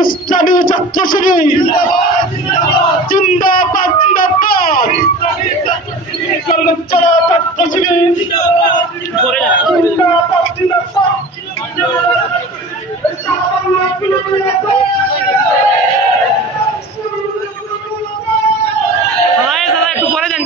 ইসলামী ছাত্র শিবির জিন্দাবাদ জিন্দাবাদ, ছাত্র শিবির জিন্দাবাদ জিন্দাবাদ। একটু পরে যান।